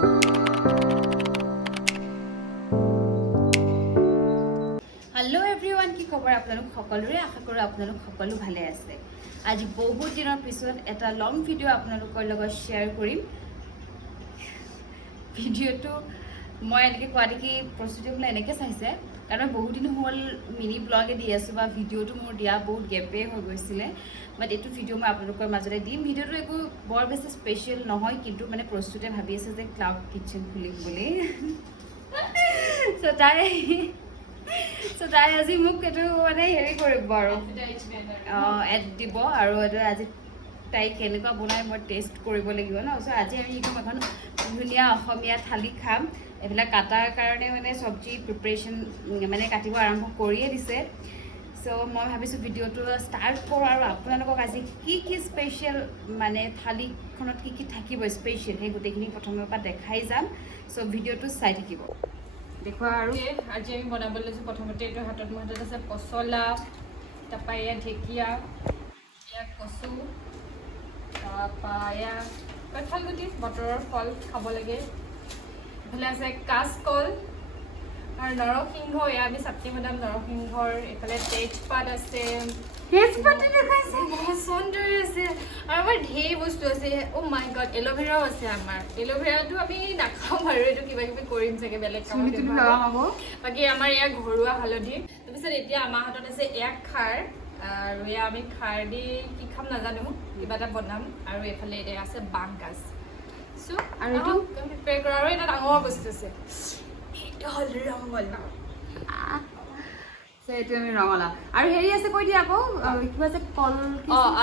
Hello everyone की खबर आपलोक सकलोरे आशा करूँ आपलोक सकलो भाले आछे। आज बहुत दिनर पिছত एटा लंग भिडिओ आपलोकर लगत शेयर करिम। भिडिओটো मैं एनेके कोৱা দেখি प्रस्तुति बोले एनेके चाइছে कारण बहुत दिन हल मिनी ब्लगे दी आছো बा भिडिओটো मोर दिया बहुत गेपे हो गइसिले बाट एटु भिडिओ मैं आपलोकर মাজৰে দিম। भिडिओটো একো বৰ বেছি স্পেশাল নহয় কিন্তু মানে प्रस्तुते ভাবি আছে যে ক্লাউড কিচেন খুলিম বুলি so তাই আজি মোক এটো মানে হেৰি কৰিব আৰু এড দিব আৰু আজি তাই কেনেকুৱা বনাই মই টেষ্ট কৰিব লাগিব ন। সো আজি আমি এখন ধুনীয়া অসমীয়া থালি খাম। এবিলাক কাটাৰ কাৰণে মানে সবজি প্ৰিপাৰেচন মানে কাটিব আৰম্ভ কৰিয়ে দিছে। সো মই ভাবিছোঁ ভিডিঅ'টো ষ্টাৰ্ট কৰোঁ আৰু আপোনালোকক আজি কি কি স্পেচিয়েল মানে থালিখনত কি কি থাকিব স্পেচিয়েল সেই গোটেইখিনি প্ৰথমৰ পৰা দেখাই যাম। সো ভিডিঅ'টো চাই থাকিব। देखो आज आम बनाब লৈছোঁ। प्रथमते ये हाथ मोर हाथ आछे पचला तापा या ढेकिया या कचु तापा या कठाल गुटी बतৰৰ फल खाब लगे। इफाले आछे काचकल और नरसिंह या आम चाटनी बनाम नरसिंहर। इफाले तेजपात आछे सुंदर आछे और आमार ढेर बस्तु आछे। ओ माय गॉड एलोभेराও आछे। आमार एलोभेराটো আমি নাখাও আৰু এটো কিবা কিবি কৰিম চাগে বেলেগ কাম বাকি আমাৰ ইয়া ঘৰুৱা হালধি। তাৰপিছত এতিয়া আমাৰ হাতত আছে এক খাৰ আৰু ইয়া আমি খাৰ দি কি খাম নাজানো কিবা এটা বনাম আৰু এফালে এতিয়া আছে বাঁহগাজ। সো আৰু এটো প্ৰিপেয়াৰ কৰা আৰু এটা ডাঙৰ বস্তু আছে এইটো হল ৰঙল এইটো আমি ৰঙলা আৰু হেৰি আছে কৈ দিয়া আকৌ কিবা আছে কল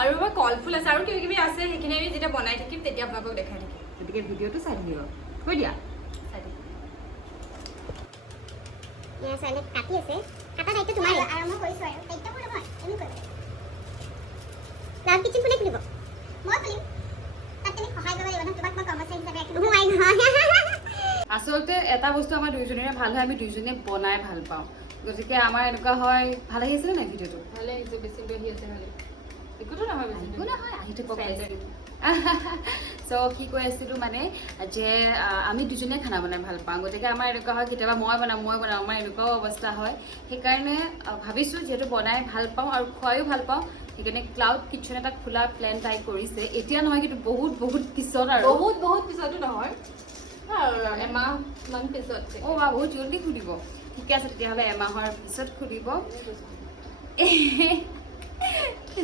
আৰু কলফুল আছে আৰু কিবা কিবি আছে সেইখিনি আমি যেতিয়া বনাই থাকিম তেতিয়া আপোনালোকক দেখাই থাকিম। গতিকে ভিডিঅ'টো চাই থাকিব কৈ দিয়া চাই থাকিম। Yes, I like কাটি আছে কাটা দায়িত্ব তোমাৰ আৰম্ভ কৰিছো আৰু দায়িত্ব মোৰ নহয় তুমি কৰিবা। ক্লাউড কিচেন কোনে খুলিব? মই খুলিম। তাত তুমি সহায় কৰিব লাগিব ন। তোমাক মই কৰ্মচাৰী হিচাপে ৰাখিম। Oh my god আচলতে এটা বস্তু আমাৰ দুইজনৰে ভাল হয় আমি দুইজনে বনাই ভাল পাওঁ। গতিকে আমাৰ এনেকুৱা হয় ভাল আহিছে নাই ভিডিঅ'টো ভালে আহিছে বেছি আহি আছে ভালে একোটো নহয় বেছি একো নহয় আহি থাকক। সো কি কৈ আছিলোঁ মানে যে আমি দুজনে খানা বনাই ভাল পাওঁ। গতিকে আমাৰ এনেকুৱা হয় কেতিয়াবা মই বনাম আমাৰ এনেকুৱাও অৱস্থা হয়। সেইকাৰণে ভাবিছোঁ যিহেতু বনাই ভাল পাওঁ আৰু খোৱাইও ভাল পাওঁ সেইকাৰণে ক্লাউড কিচেন এটা খোলা প্লেন তাই কৰিছে। এতিয়া নহয় কিন্তু বহুত পিছত আৰু বহুত পিছতো নহয় এমাহ মান পিছত বা বহুত জলদি খুলিব। ঠিক আছে তেতিয়াহ'লে এমাহৰ পিছত খুলিব।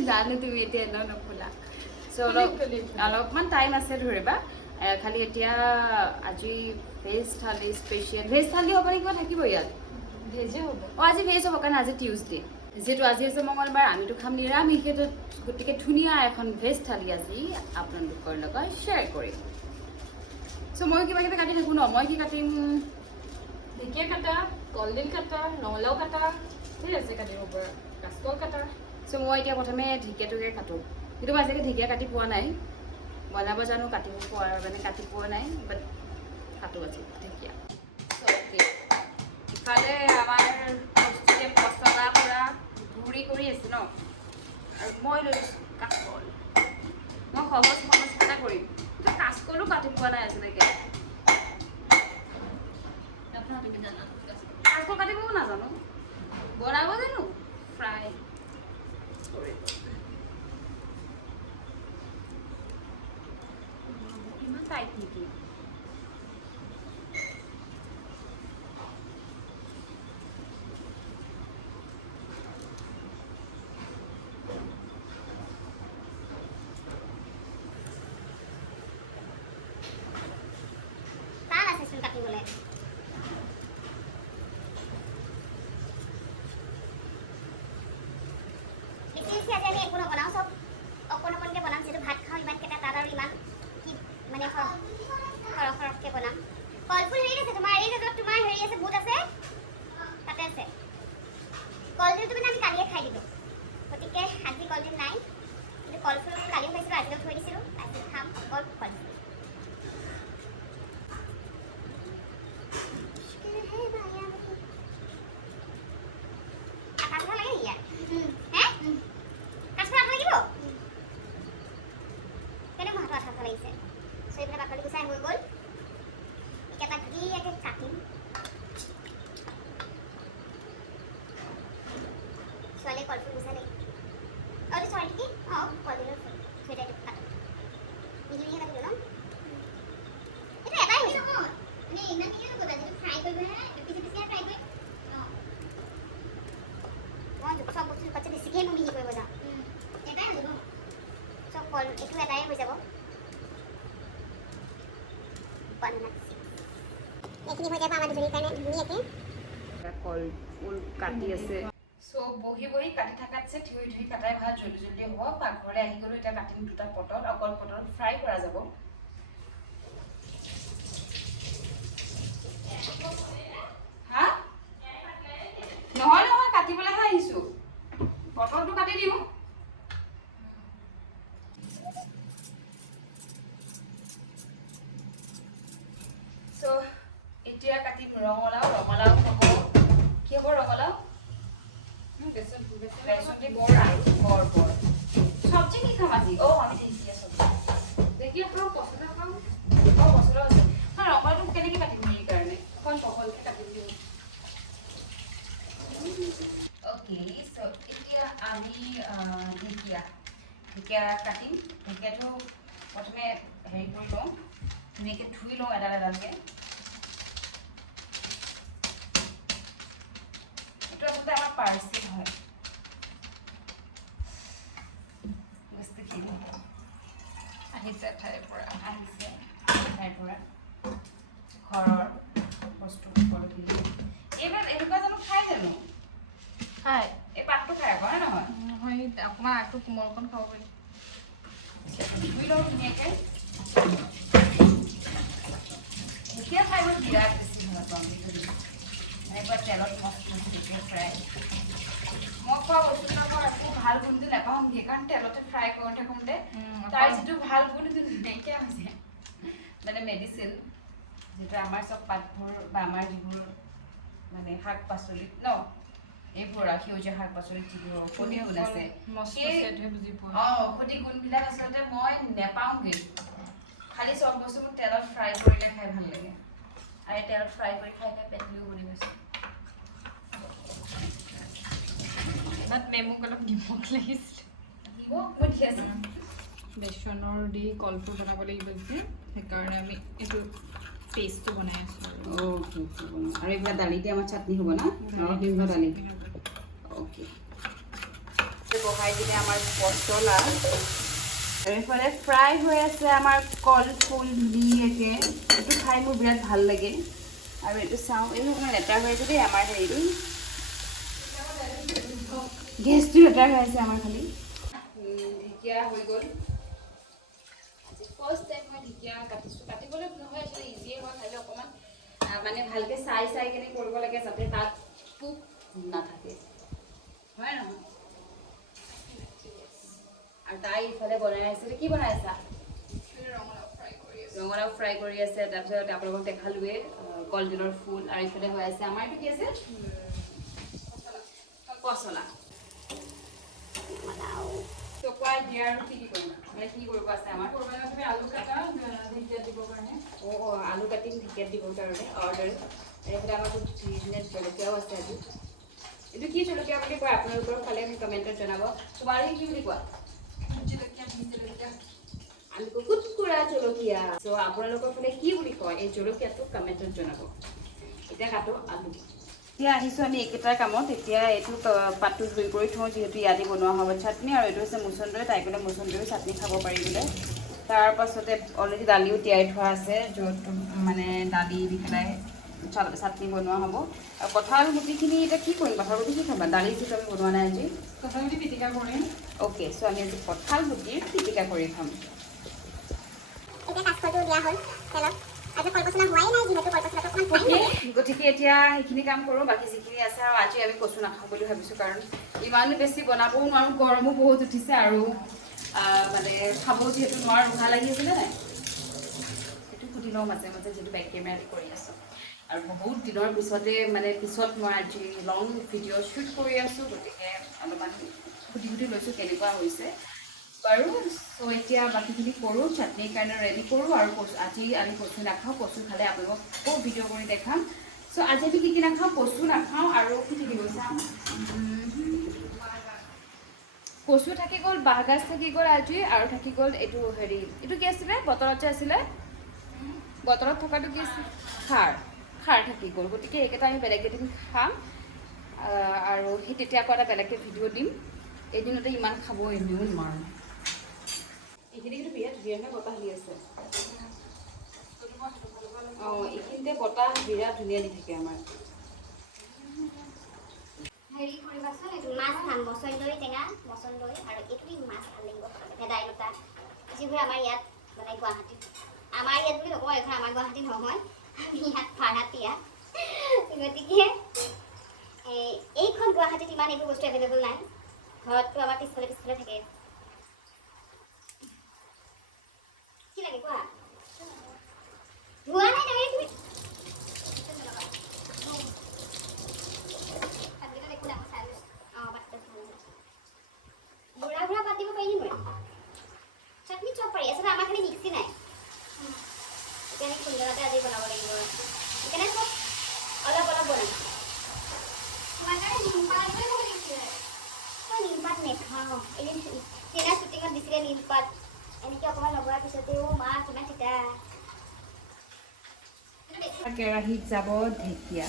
জানো তুমি এতিয়া নখোলা। চ' অলপমান টাইম আছে ধৰিবা। খালি এতিয়া আজি ভেজ থালি স্পেচিয়েল ভেজ থালি হ'ব নে কিবা থাকিব ইয়াত? ভেজে হ'ব। আজি ভেজ হ'ব কাৰণ আজি টিউজডে যিহেতু আজি আছে মঙলবাৰ আমিতো খাম নিৰামিষ। গতিকে ধুনীয়া এখন ভেজ থালি আজি আপোনালোকৰ লগত শ্বেয়াৰ কৰিম। চ' মই কিবা কিবি কাটি থাকোঁ ন। মই কি কাটিম? ঢেকীয়া কাটা কলডিল কাটা ৰঙালাও কাটা ঠিক আছে কাটিব পৰা কাচকল কাটা। চ' মই এতিয়া প্ৰথমে ঢেকীয়াটোকে কাটোঁ। কিন্তু মই আজিলৈকে ঢেকীয়া কাটি পোৱা নাই। বনাব জানো কাটিব কাটি পোৱা নাই বাট কাটো আজি ঢেকীয়া। ইফালে আমাৰ বস্তুতে মছলা পৰা গুড়ি কৰি আছে ন আৰু মই লৈছোঁ কাচকল। মই সহজ কাটা কৰিম কিন্তু কাচকলো কাটি পোৱা নাই আজিলৈকে। কাচকল কাটিবও নাজানো বনাব জানো ফ্ৰাই কৰিব। ইমান টাইট নেকি? টান আছে চোন কাটিবলে। বেছি আজি আমি একো নবনাওঁ চব অকণকে বনাম যিহেতু ভাত খাওঁ ইমানকেইটা তাত আৰু ইমান কি মানে সৰহকৈ বনাম। কলফুল হেৰি আছে তোমাৰ এই জেগাত তোমাৰ হেৰি আছে বুট আছে তাতে আছে। কলডিলটো মানে আমি কালিয়ে খাই দিলোঁ গতিকে আজি কলডিল নাই কিন্তু কলফুল কালিও খাইছিলোঁ আজিও থৈ দিছিলোঁ। আজি খাম অকল কলফুল। কাঁচকল লাগে ইয়াত হে কাঁচকল আঠা লাগিব কেনেকুৱা হাতত আঠা লাগিছে। চ' এইফালে বাকলি গুচাই হৈ গ'ল। ইমান কি কৰিবা যিটো ফ্ৰাই কৰিবহে পিছে পিছে ফ্ৰাই কৰি মই চব বস্তু পাচ্ছে বেছিকৈ মই মিহি কৰিব যাওঁ এটাই হৈ যাব চব কল এইটো এটাই হৈ যাব এইখিনি হৈ যাব আমাৰ দুজনীৰ কাৰণে ধুনীয়াকৈ কল ফুল কাটি আছে সো বহি বহি কাটি থাকাতছে থিয় থিয় কাটাই ভাল জলদি জলদি হ'ব পাকঘৰলৈ আহি গ'লো এতিয়া কাটিম দুটা পটল অকল পটল ফ্ৰাই কৰা যাব হা নহয় নহয় কাটিবলৈহে আহিছো পটলটো কাটি দিওঁ সো এতিয়া কাটিম ৰঙালাও ৰঙালাও হ'ব কি হ'ব ৰঙালাও বেসনটি বৰ আৰু বৰ সবজি কি খাম আজি আমি দেখিয়া সবজি দেখি আপোনাৰ পচলা খাম পচলা আছে না ৰঙালাওটো কেনেকৈ কাটিম এই কাৰণে এখন বহলকৈ কাটিম দিওঁ অ'কে সো এতিয়া আমি ঢেকীয়া কাটিম ঢেকীয়াটো প্ৰথমে হেৰি কৰি লওঁ ধুনীয়াকৈ ধুই লওঁ এডাল এডালকৈ এইটো আচলতে আমাৰ পাৰ্চেল হয় আহিছে ঠাইৰ পৰা ঘৰৰ বস্তু সকলোখিনি এইবাৰ এনেকুৱা জানো খাই জানো খাই এই পাতটো খাই আকৌ হয় নহয় হয় অকণমান আগটো কোমলকণ খাব পাৰি ধুই লওঁ ধুনীয়াকৈ ঢেকীয়া খাই মই বিৰাট বেছি ভাল পাওঁ এনেকুৱা তেলত মস্ত ঢেকীয়া ফ্ৰাই মই খোৱা বস্তুবিলাকৰ একো ভাল গুণটো নাপাওঁ সেইকাৰণে তেলতে ফ্ৰাই কৰোঁতে তাৰ যিটো ভাল গুণ সেইটো নাইকিয়া হৈছে মানে মেডিচিন যিটো আমাৰ চব পাতবোৰ বা আমাৰ যিবোৰ মানে শাক পাচলিত ন এইবোৰ সেউজীয়া শাক পাচলিত যিবোৰ ঔষধি গুণ আছে ঔষধি গুণবিলাক আচলতে মই নেপাওঁগৈ খালি চব বস্তু মোৰ তেলত ফ্ৰাই কৰিলে খাই ভাল লাগে আৰু এই তেলত ফ্ৰাই কৰি খাই খাই পেটলিও বনি গৈছে তাত মেমুক অলপ নিমখ লাগিছিলে বেচনৰ দি কলফুল বনাব লাগিব যে সেইকাৰণে আমি এইটো পেষ্টটো বনাই আছোঁ আৰু এইবিলাক দালি দি আমাৰ চাটনি হ'ব না নৰসিংহ দালি অ'কে বহাই দিলে আমাৰ পচলা আৰু এইফালে ফ্ৰাই হৈ আছে আমাৰ কল ফুল ধুনীয়াকৈ এইটো খাই মোৰ বিৰাট ভাল লাগে আৰু এইটো চাওঁ এইটো অকণমান লেতেৰা হৈ আছে দেই আমাৰ হেৰিটো গেছটো লেতেৰা হৈ আছে আমাৰ খালি ঢেকীয়া হৈ গ'ল আজি ফাৰ্ষ্ট টাইম মই ঢেকীয়া কাটিছোঁ কাটিবলৈ নহয় আচলতে ইজিয়ে হয় খালি অকণমান মানে ভালকৈ চাই কেনে কৰিব লাগে যাতে তাত পোক নাথাকে হয় নহয় আৰু তাই ইফালে বনাই আছে কি বনাই আছা ৰঙালাও ফ্ৰাই কৰি আছে তাৰপিছত আপোনালোকক দেখালোৱে কলডিলৰ ফুল আৰু ইফালে হৈ আছে আমাৰ এইটো কি আছে পচলা চকুৱাই দিয়া আৰু কি কৰিম মানে কি কৰিব আছে আমাৰ তুমি আলু কাটা ঢেকীয়া দিবৰ কাৰণে আলু কাটিম ঢেকীয়াত দিবৰ কাৰণে অৰ্ডাৰ এইফালে আমাৰ ৰিজনেল জলকীয়াও আছে আজি এইটো কি জলকীয়া বুলি কয় আপোনালোকৰ ফালে আমি কমেণ্টত জনাব তোমাৰ কি বুলি কোৱা আমি কুকুৰা জলকীয়া চ' আপোনালোকৰ ফালে কি বুলি কয় এই জলকীয়াটো কমেণ্টত জনাব এতিয়া কাটো আলু এতিয়া আহিছোঁ আমি একেটাৰ কামত এতিয়া এইটো পাতটো ধুই কৰি থওঁ যিহেতু ইয়াতে বনোৱা হ'ব চাটনি আৰু এইটো হৈছে মচন্দৰী তাই ক'লে মচন্দৰী চাটনি খাব পাৰি বোলে তাৰ পাছতে অলৰেডি দালিও তিয়াই থোৱা আছে য'ত মানে দালি দি পেলাই চাটনি বনোৱা হ'ব আৰু কঁঠাল গুটিখিনি এতিয়া কি কৰিম কঁঠাল গুটি কি খাবা দালি যিটো আমি বনোৱা নাই আজি কঁঠাল গুটি পিটিকা কৰিম অ'কে চ' আমি আজি কঁঠাল গুটিৰ পিটিকা কৰি খাম গতিকে এতিয়া সেইখিনি কাম কৰোঁ বাকী যিখিনি আছে আৰু আজি আমি কচু নাখাওঁ বুলি ভাবিছোঁ কাৰণ ইমানো বেছি বনাবও নোৱাৰোঁ গৰমো বহুত উঠিছে আৰু মানে খাবও যিহেতু নোৱাৰোঁ ভাল লাগি আছিলে নাই সেইটো সুধি লওঁ মাজে মাজে যিহেতু বেক কেমেৰাতে কৰি আছোঁ আৰু বহুত দিনৰ পিছতে মানে পিছত মই আজি লং ভিডিঅ' শ্বুট কৰি আছোঁ গতিকে অলপমান সুধি লৈছোঁ কেনেকুৱা হৈছে বাৰু চ' এতিয়া বাকীখিনি কৰোঁ চাটনিৰ কাৰণে ৰেডি কৰোঁ আৰু আজি আমি কচু নাখাওঁ কচু খালে আপোনালোকক আকৌ ভিডিঅ' কৰি দেখাম চ' আজি আমি কি নাখাওঁ কচু নাখাওঁ আৰু কি থাকিব চাওঁ কচু থাকি গ'ল বাঁহগাজ থাকি গ'ল আজি আৰু থাকি গ'ল এইটো হেৰি এইটো কি আছিলে বটলত যে আছিলে বটলত থকাটো কি খাৰ থাকি গ'ল, গতিকে এইকেইটা আমি বেলেগ এদিন খাম আৰু সেই তেতিয়া আকৌ এটা বেলেগকৈ ভিডিঅ' দিম। এদিনতে ইমান খাব এনেও নোৱাৰোঁ। এইখিনি কিন্তু বিৰাট ধুনীয়াকৈ বতাহ দি আছে। এইখিনিতে বতাহ বিৰাট ধুনীয়া দি থাকে আমাৰ। হেৰি কৰিবাচোন, এইটো মাছ খাম, মচন্দৰী টেঙা, মচন্দৰী আৰু এইটো মাছ আনিব ভেদাইলতা, যিবোৰ আমাৰ ইয়াত মানে গুৱাহাটীত, আমাৰ ইয়াত বুলি নকওঁ, এইখন আমাৰ গুৱাহাটী নহয়, আমি ইয়াত ভাড়াতীয়া, গতিকে এইখন গুৱাহাটীত ইমান এইবোৰ বস্তু এভেইলেবল নাই। ঘৰততো আমাৰ পিছফালে থাকে। কি লাগে কোৱা? ধোৱা নাই তুমি বুঢ়া পাত দিব পাৰিম মই। চাটনি চব পাৰি, আচলতে আমাৰ খালি মিক্সি নাই। সেইকাৰণে সুন্দৰতে আজি বনাব লাগিব। সেইকাৰণে চব অলপ বনাম। তোমাৰ কাৰণে নিমপাত মই নিমপাত নেখাওঁ। এদিন ট্ৰেইনাৰ শ্বুটিঙত দিছিলে নিমপাত, এনেকৈ অকণমান লগোৱাৰ পিছতেও মা কিমান তিতা। কেৰাহীত যাব ঢেকীয়া।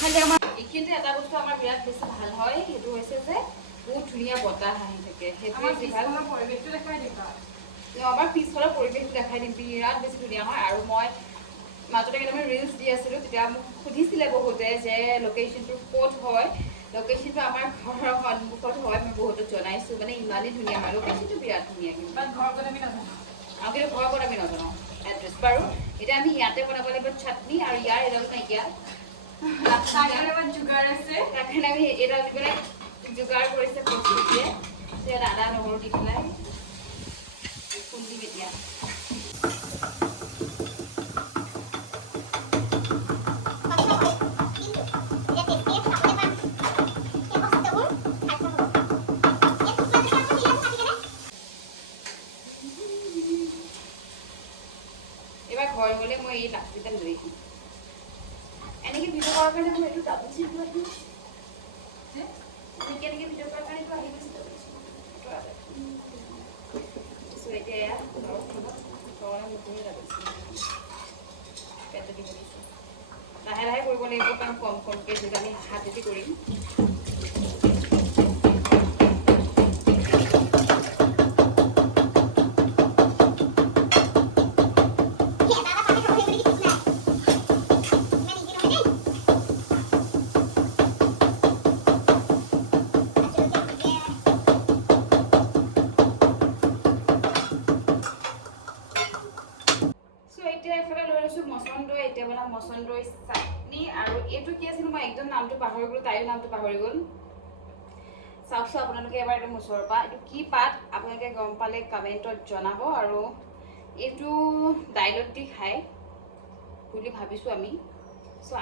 খালি আমাৰ এইখিনিতে এটা বস্তু আমাৰ বিৰাট বেছি ভাল হয়, সেইটো হৈছে যে বহুত ধুনীয়া বতাহ আহি থাকে। সেইটোৱে পৰিৱেশটো দেখাই দিবা। আমাৰ পিছফালৰ পৰিৱেশটো দেখাই দিম, বিৰাট বেছি ধুনীয়া হয়। আৰু মই মাজতে কেইটামান ৰিলচ দি আছিলোঁ, তেতিয়া মোক সুধিছিলে বহুতে যে লোকেশ্যনটো ক'ত হয়। লোকেশ্যনটো আমাৰ ঘৰৰ সন্মুখত হয়, মই বহুতক জনাইছোঁ, মানে ইমানেই ধুনীয়া হয়। লোকেশ্যনটো বিৰাট ধুনীয়া, কিন্তু ঘৰ ক'ত আমি নাজানো। আৰু কিন্তু ঘৰ ক'ত আমি নাজানো এড্ৰেছ বাৰু। এতিয়া আমি ইয়াতে বনাব লাগিব চাটনি, আৰু ইয়াৰ এডাল নাইকিয়া যোগাৰ আছে, সেইকাৰণে আমি এডাল দি পেলাই যোগাৰ কৰিছে প্ৰস্তুতিয়ে। আদা নহৰু দি পেলাই খুন্দিম এতিয়া। এবাৰ ঘৰ গ'লে মই এই লাঠিডাল লৈ আহিম। এনেকৈ ভিডিঅ' কৰাৰ কাৰণে মই এইটো ডাবল চিট লৈ আহিম। এনেকৈ ভিডিঅ' কৰাৰ কাৰণেতো আহি গৈছে। এতিয়া পেটটো দিব দিছোঁ। লাহে লাহে কৰিব লাগিব, কাৰণ কমকৈ যদি আমি হাতেদি কৰিম। মচন্দৈ, এতিয়া বনাম মচন্দৈ চাটনি। আৰু এইটো কি আছিল মই একদম নামটো পাহৰি গ'লো, তাইও নামটো পাহৰি গ'ল। চাওকচোন আপোনালোকে এবাৰ একদম ওচৰৰ পৰা, এইটো কি পাত আপোনালোকে গম পালে কমেণ্টত জনাব। আৰু এইটো দাইলত দি খায় বুলি ভাবিছোঁ আমি।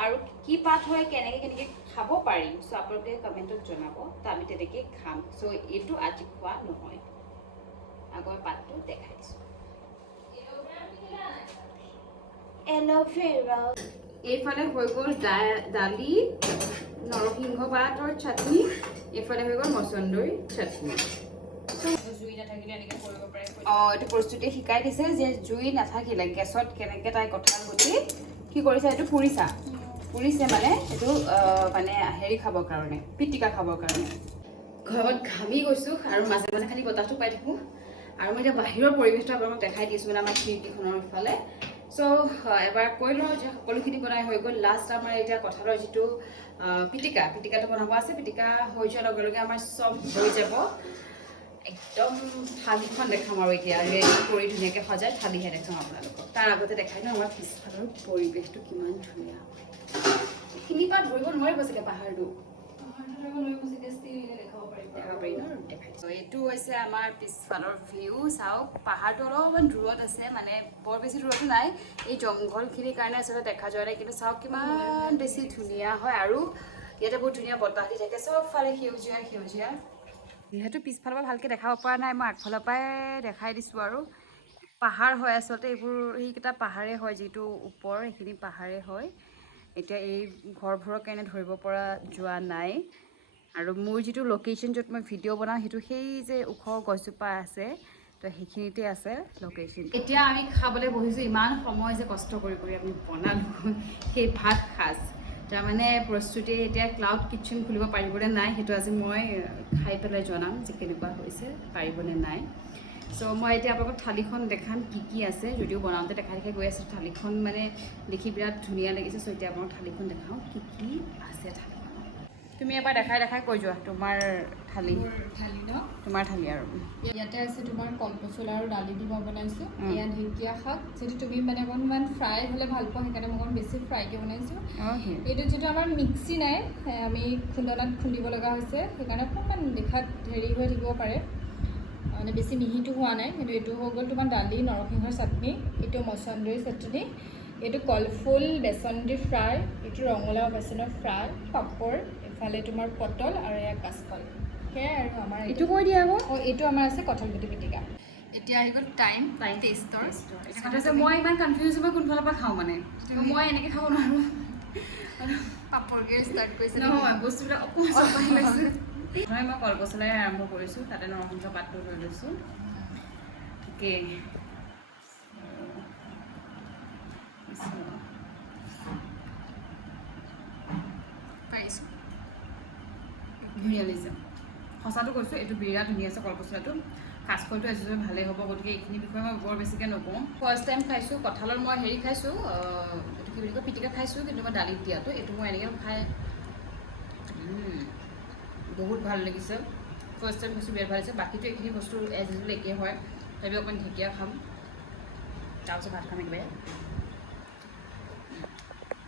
আৰু কি পাত হয়, কেনেকৈ খাব পাৰিম, আপোনালোকে কমেণ্টত জনাব, তো আমি তেনেকৈ খাম। এইটো আজি খোৱা নহয়, আগৰ পাতটো দেখাই দিছোঁ। এল'ভেৰা। এইফালে হৈ গ'ল দালি, নৰসিংহ পাতৰ চাটনি, এইফালে হৈ গ'ল মচন্দৈ চাটনি। জুই নাথাকিলে এনেকৈ কৰিব পাৰে। এইটো প্ৰস্তুতি শিকাই দিছে যে জুই নাথাকিলে গেছত কেনেকৈ তাই কঁঠাল গুটি কি কৰিছে, এইটো পুৰিছে মানে এইটো মানে হেৰি খাবৰ কাৰণে, পিটিকা খাবৰ কাৰণে। ঘৰত ঘামি গৈছোঁ আৰু মাজে মাজে খালি বতাহটো পাই থাকোঁ। আৰু মই এতিয়া বাহিৰৰ পৰিৱেশটো আপোনালোকক দেখাই দিছোঁ, মানে আমাৰ খিৰিকীখনৰ ইফালে। এবাৰ কৈ লওঁ যে সকলোখিনি বনাই হৈ গ'ল। লাষ্ট আমাৰ এতিয়া কঁঠালৰ যিটো পিটিকাটো বনাব আছে। পিটিকা হৈ যোৱাৰ লগে লগে আমাৰ চব হৈ যাব। একদম থালিখন দেখাম আৰু এতিয়া ৰেডি কৰি ধুনীয়াকৈ সজাই থালিহে দেখাম আপোনালোকক। তাৰ আগতে দেখাই দিওঁ আমাৰ পিছফালৰ পৰিৱেশটো কিমান ধুনীয়া। এইখিনি পৰা ধৰিব নোৱাৰিব চাগে পাহাৰটো। এইটো হৈছে আমাৰ পিছফালৰ ভিউ। চাওক, পাহাৰটো অলপমান দূৰত আছে, মানে বৰ বেছি দূৰতো নাই। এই জংঘলখিনিৰ কাৰণে আচলতে দেখা যোৱা নাই, কিন্তু চাওক কিমান বেছি ধুনীয়া হয়। আৰু ইয়াতে বহুত ধুনীয়া বতাহ দি থাকে, চবফালে সেউজীয়া। যিহেতু পিছফালৰ পৰা ভালকৈ দেখাব পৰা নাই, মই আগফালৰ পৰাই দেখাই দিছোঁ। আৰু পাহাৰ হয় আচলতে, এইকেইটা পাহাৰে হয়, যিটো ওপৰ এইখিনি পাহাৰে হয়। এতিয়া এই ঘৰবোৰৰ কাৰণে ধৰিব পৰা যোৱা নাই। আৰু মোৰ যিটো লোকেশ্যন য'ত মই ভিডিঅ' বনাওঁ, সেইটো সেই যে ওখ গছজোপা আছে তো সেইখিনিতে আছে লোকেশ্যন। এতিয়া আমি খাবলৈ বহিছোঁ, ইমান সময় যে কষ্ট কৰি আমি বনালোঁ সেই ভাত সাজ। তাৰমানে প্ৰস্তুতি এতিয়া ক্লাউড কিটচেন খুলিব পাৰিবনে নাই সেইটো আজি মই খাই পেলাই জনাম যে কেনেকুৱা হৈছে, পাৰিবনে নাই। চ' মই এতিয়া আপোনালোকক থালিখন দেখাম কি কি আছে, যদিও বনাওঁতে দেখাই গৈ আছে। থালিখন মানে দেখি বিৰাট ধুনীয়া লাগিছে। চ' এতিয়া আপোনালোকক থালিখন দেখাওঁ কি কি আছে থালিখনত। তুমি এবাৰ দেখাই কৈ যোৱা তোমাৰ থালি। থালি ন, তোমাৰ থালি আৰু ইয়াতে আছে তোমাৰ কলপচলা আৰু দালি দি মই বনাইছোঁ। এয়া ঢেকীয়া শাক, যিটো তুমি মানে অকণমান ফ্ৰাই হ'লে ভাল পোৱা, সেইকাৰণে মই অকণমান বেছি ফ্ৰাইকৈ বনাইছোঁ। এইটো যিটো আমাৰ মিক্সি নাই, আমি খুন্দনাত খুন্দিব লগা হৈছে, সেইকাৰণে অকণমান দেখাত হেৰি হৈ থাকিব পাৰে, মানে বেছি মিহিটো হোৱা নাই। কিন্তু এইটো হৈ গ'ল তোমাৰ দালি, নৰসিংহৰ চাটনি, এইটো মচন্দৰী চাটনি, এইটো কলফুল বেচন দি ফ্ৰাই, এইটো ৰঙালাও বেচনৰ ফ্ৰাই, পাপৰ, ইফালে তোমাৰ পটল আৰু এয়া কাঁচকল। সেয়াই আৰু আমাৰ এইটো কৈ দিয়া আকৌ। এইটো আমাৰ আছে কঁঠালগুটি পিটিকা। এতিয়া আহি গ'ল টাইম টেষ্টৰ। মই ইমান কনফিউজ মই কোনফালৰ পৰা খাওঁ, মানে মই এনেকৈ খাব নোৱাৰোঁ। পাপৰকে ষ্টাৰ্ট কৰিছে নহয়, বস্তুবিলাক অকণমান লৈছোঁ। হয়, মই কলপচলাই আৰম্ভ কৰিছোঁ, তাতে নৰসিংহ পাতটো লৈ লৈছোঁ। অ'কে, পাৰিছোঁ। ধুনীয়া লাগিছে, সঁচাটো কৈছোঁ, এইটো বিৰাট ধুনীয়া আছে কলপচলাটো। কাঁচকলটো এযোৰ ভালেই হ'ব, গতিকে এইখিনি বিষয়ে মই বৰ বেছিকৈ নকওঁ। ফাৰ্ষ্ট টাইম খাইছোঁ কঁঠালৰ, মই হেৰি খাইছোঁ, এইটো কি বুলি কয়, পিটিকা খাইছোঁ, কিন্তু মই দালিত দিয়াটো। এইটো মই এনেকৈ খাই বহুত ভাল লাগিছে। ফাৰ্ষ্ট টাইম খাইছোঁ, বিৰাট ভাল লাগিছে। বাকীটো এইখিনি বস্তু এজ ইউজুৱেল একেই হয়, তথাপিও অকণমান ঢেকীয়া খাম, তাৰপিছত ভাত খাম একেবাৰে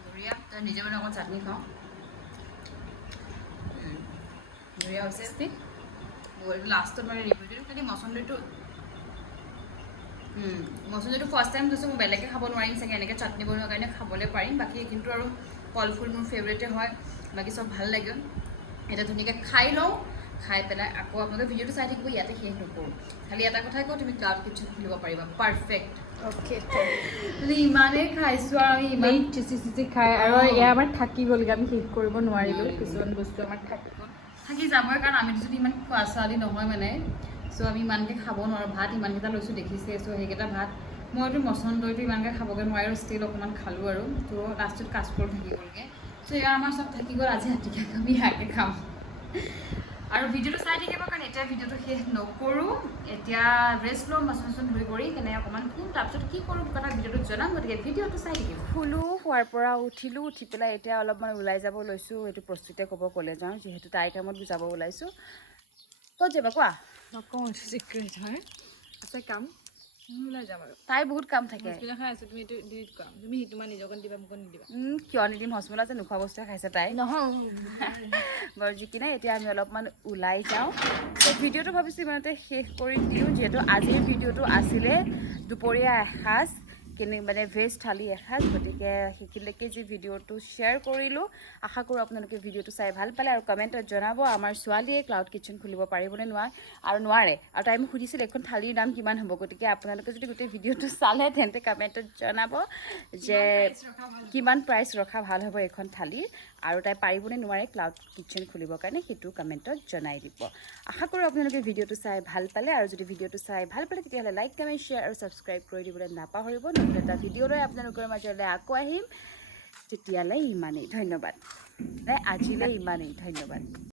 বঢ়িয়া। তই নিজে মানে অকণ চাটনি খাওঁ, বঢ়িয়া হৈছে। লাষ্টত মানে ৰিভিউটো খালি মচন্দৰীটো ফাৰ্ষ্ট টাইম খাইছোঁ, মই বেলেগে খাব নোৱাৰিম চাগে, এনেকৈ চাটনি বনোৱাৰ কাৰণে খাবলৈ পাৰিম। বাকী কিন্তু আৰু কলফুল মোৰ ফেভৰেটে হয়, বাকী চব ভাল লাগে। এতিয়া ধুনীয়াকৈ খাই লওঁ, খাই পেলাই আকৌ আপোনালোকে ভিডিঅ'টো চাই থাকিব, ইয়াতে শেষ নকৰোঁ। খালি এটা কথাই কওঁ, তুমি ক্লাউড কিটচেন খুলিব পাৰিবা, পাৰফেক্ট। অ'কে, ইমানেই খাইছোঁ আৰু আমি ইমান চিচি খাই, আৰু এয়া আমাৰ থাকি গ'লগৈ, আমি শেষ কৰিব নোৱাৰিলোঁ। কিছুমান বস্তু আমাৰ থাকি গ'ল, থাকি যাবই, কাৰণ আমি যদি ইমান খোৱা ছোৱালী নহয় মানে। চ' আমি ইমানকৈ খাব নোৱাৰোঁ। ভাত ইমানকেইটা লৈছোঁ দেখিছে, চ' সেইকেইটা ভাত মইতো মচন্দৰীটো ইমানকৈ খাবগৈ নোৱাৰোঁ, ষ্টিল অকণমান খালোঁ আৰু। ত' লাষ্টত কাঁচকল থাকি গ'লগৈ। চ' এয়া আমাৰ চব থাকি গ'ল, আজি ৰাতিকৈ আমি ইয়াকে খাম। আৰু ভিডিঅ'টো চাই থাকিব, কাৰণ এতিয়া ভিডিঅ'টো শেষ নকৰোঁ। এতিয়া ৰেষ্ট ল'ম, বাচন ধুই কৰি কেনে অকণমান শুম, তাৰপিছত কি কৰোঁ কথা ভিডিঅ'টোত জনাম, গতিকে ভিডিঅ'টো চাই থাকিব। শুলোঁ, শোৱাৰ পৰা উঠিলোঁ, উঠি পেলাই এতিয়া অলপমান ওলাই যাব লৈছোঁ। এইটো প্ৰস্তুতে ক'ব ক'লে যাওঁ, যিহেতু তাইৰ কামত যাব ওলাইছোঁ। ক'ত যাবা কোৱা? নকওঁ, এইটো চিক্ৰেট হয়, আছে কাম, ওলাই যাম আৰু। তাই বহুত কাম থাকে। হস্পিটেল খাই আছোঁ, তুমি এইটো ডিলিট কৰা, তুমি সেইটো তোমাৰ নিজক দিবা, মোক নিদিবা। কিয় নিদিম, হস্পিটেলত যে নোখোৱা বস্তুৱে খাইছে তাই। নহয় বাৰু যি কি নাই, এতিয়া আমি অলপমান ওলাই যাওঁ। ত' ভিডিঅ'টো ভাবিছোঁ ইমানতে শেষ কৰি দিওঁ, যিহেতু আজিৰ ভিডিঅ'টো আছিলে দুপৰীয়া এসাঁজ, মানে ভেজ থালি এসাঁজ। গতিকে সেইখিনিলৈকে যি ভিডিঅ'টো শ্বেয়াৰ কৰিলোঁ, আশা কৰোঁ আপোনালোকে ভিডিঅ'টো চাই ভাল পালে, আৰু কমেণ্টত জনাব আমাৰ ছোৱালীয়ে ক্লাউড কিটচেন খুলিব পাৰিবনে নোৱাৰে। আৰু তাই মোক সুধিছিল এখন থালিৰ দাম কিমান হ'ব, গতিকে আপোনালোকে যদি গোটেই ভিডিঅ'টো চালে তেন্তে কমেণ্টত জনাব যে কিমান প্ৰাইচ ৰখা ভাল হ'ব এইখন থালিৰ, আৰু তাই পাৰিবনে নোৱাৰে ক্লাউড কিটচেন খুলিবৰ কাৰণে, সেইটো কমেণ্টত জনাই দিব। আশা কৰোঁ আপোনালোকে ভিডিঅ'টো চাই ভাল পালে, আৰু যদি ভিডিঅ'টো চাই ভাল পালে তেতিয়াহ'লে লাইক, কমেণ্ট, শ্বেয়াৰ আৰু ছাবস্ক্ৰাইব কৰি দিবলৈ নাপাহৰিব। নতুন এটা ভিডিঅ'লৈ আপোনালোকৰ মাজলৈ আকৌ আহিম, তেতিয়ালৈ ইমানেই, ধন্যবাদ। আজিলৈ ইমানেই, ধন্যবাদ।